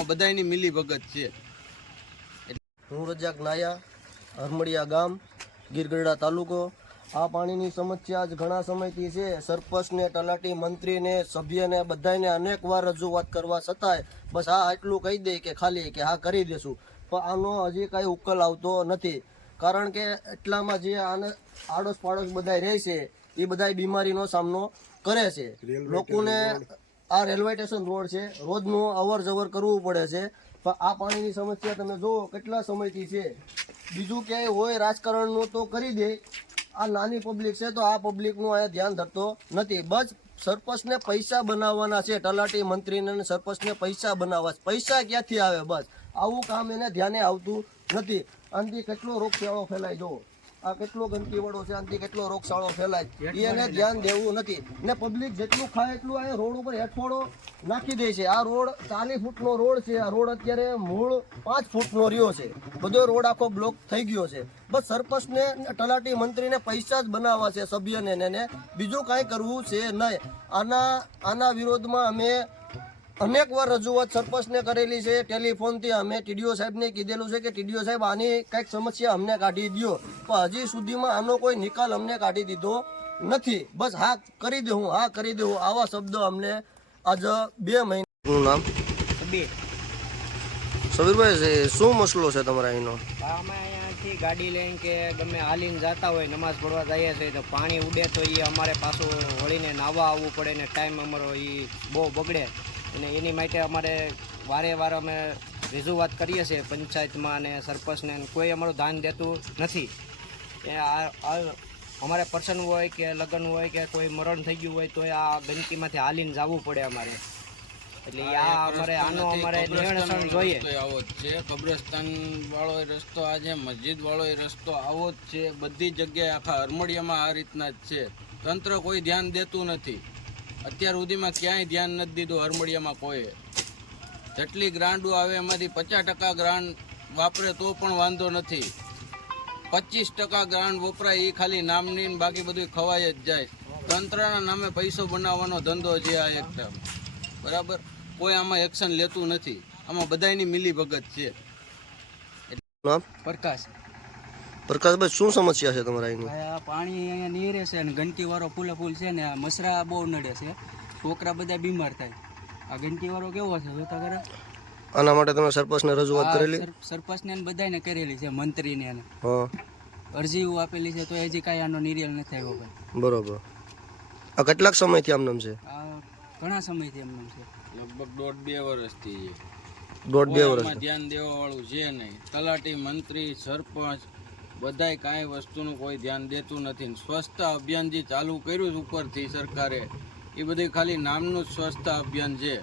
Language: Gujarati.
આમાં બધાની મિલી ભગત છે હું રજાક નાયા હરમડિયા ગામ ગીરગઢડા તાલુકો. આ પાણીની સમસ્યા જ ઘણા સમયથી છે. સરપંચને તલાટી મંત્રીને સભ્યને બધાને અનેક વાર રજૂઆત કરવા છતાંય બસ આ એટલું કહી દે કે ખાલી કે હા કરી દેશું. પણ આનો હજી કાંઈ ઉકેલ આવતો નથી. કારણ કે એટલામાં જે આને આડોશ પાડોશ બધા રહે છે એ બધા બીમારીનો સામનો કરે છે. લોકોને આ રેલવે સ્ટેશન રોડ છે. રોજનું અવર જવર કરવું પડે છે. પણ આ પાણીની સમસ્યા તમે જુઓ કેટલા સમયથી છે. બીજું ક્યાંય હોય રાજકારણનું તો કરી દે. આ નાની પબ્લિક છે તો આ પબ્લિકનું અહીંયા ધ્યાન ધરતો નથી. બસ સરપંચને પૈસા બનાવવાના છે. તલાટી મંત્રીને સરપંચને પૈસા બનાવવા પૈસા ક્યાંથી આવે બસ? આવું કામ એને ધ્યાને આવતું નથી. આનાથી કેટલો રોગચાળો ફેલાય જો આ કેટલો ગંદકી વડો છે આનાથી કેટલો રોગચાળો ફેલાય. એને ધ્યાન દેવું નથી. ને પબ્લિક જેટલું ખાય એટલું આ રોડ ઉપર હેઠવાડો નાખી દે છે. આ રોડ ચાલીસ ફૂટનો રોડ છે. આ રોડ અત્યારે મૂળ પાંચ ફૂટનો રહ્યો છે. બધો રોડ આખો બ્લોક થઈ ગયો છે. બસ સરપંચને તલાટી મંત્રીને પૈસા જ બનાવવા છે સભ્યને ને. બીજું કાંઈ કરવું છે નહીં. આના આના વિરોધમાં અમે અનેક વાર રજૂઆત સરપંચને કરેલી છે. ટેલિફોનથી અમે ટીડીઓ સાહેબને કીધેલું છે કે ટીડીઓ સાહેબ આની કંઈક સમસ્યા અમને કાઢી દો પણ હજી સુધીમાં આનો કોઈ નિકાલ અમને કાઢી દીધો નથી. બસ હા કરી દેવું હા કરી દઉં આવા શબ્દો અમને આજ બે મહિનાનું નામ? બે. સબીરભાઈ શું મસલો છે તમારા અહીંનો? અમે અહીંયાથી ગાડી લઈને કે ગમે હાલીને જતા હોય નમાઝ પડવા જઈએ છીએ તો પાણી ઉડે તો એ અમારે પાછું વળીને નાહવા આવવું પડે ને ટાઈમ અમારો એ બહુ બગડે. અને એની માટે અમારે વારે વાર અમે રજૂઆત કરીએ છીએ પંચાયતમાં અને સરપંચને કોઈ અમારું ધ્યાન દેતું નથી. એ આ અમારે પ્રસંગ હોય કે લગ્ન હોય કે કોઈ મરણ થઈ ગયું હોય તો આ ગંદકીમાંથી હાલીને જવું પડે અમારે. એટલે આ અમારે આનો અમારે નિર્ણય જોઈએ. આવો જ છે. કબ્રસ્તાન વાળો રસ્તો આ છે મસ્જિદ વાળો રસ્તો આવો જ છે. બધી જગ્યાએ આખા હરમડિયામાં આ રીતના જ છે. તંત્ર કોઈ ધ્યાન દેતું નથી. અત્યાર સુધીમાં ક્યાંય ધ્યાન નથી દીધું હરમડિયામાં કોઈએ જેટલી ગ્રાન્ડો આવે એમાંથી પચાસ ટકા ગ્રાન્ડ વાપરે તો પણ વાંધો નથી. પચીસ ટકા ગ્રાન્ડ વપરાય એ ખાલી નામની બાકી બધું ખવાય જ જાય. તંત્રના નામે પૈસો બનાવવાનો ધંધો છે આ એક બરાબર? કોઈ આમાં એક્શન લેતું નથી. આમાં બધાયની મિલી ભગત છે પ્રકાશ. પ્રકાશભાઈ શું સમસ્યા છે તમારા અહીંની? આ પાણી અહીંયા નીરે છે અને ગંદકી વાળો ફૂલે ફૂલ છે ને આ મસરા બહુ નડે છે. છોકરા બધા બીમાર થાય. આ ગંદકી વાળો કેવો છે જોતા કરે આના માટે તમે સરપંચને રજૂઆત કરેલી? સરપંચને ને બધાને કરેલી છે મંત્રીને એને અરજી અરજીઓ આપેલી છે તો હજી કાંઈ આનો નિર્ણય નથી આવ્યો ભાઈ બરોબર. આ કેટલાક સમયથી આમ છે? આ ઘણા સમયથી એમનું છે. લગભગ દોઢ બે વર્ષથી. દોઢ બે વર્ષ. ધ્યાન દેવા વાળું છે નહીં. તલાટી મંત્રી સરપંચ બધાય કાંઈ વસ્તુનું કોઈ ધ્યાન દેતું નથી. સ્વચ્છતા અભિયાન જે ચાલુ કર્યું છે ઉપરથી સરકારે, એ બધી ખાલી નામનું જ સ્વચ્છતા અભિયાન છે.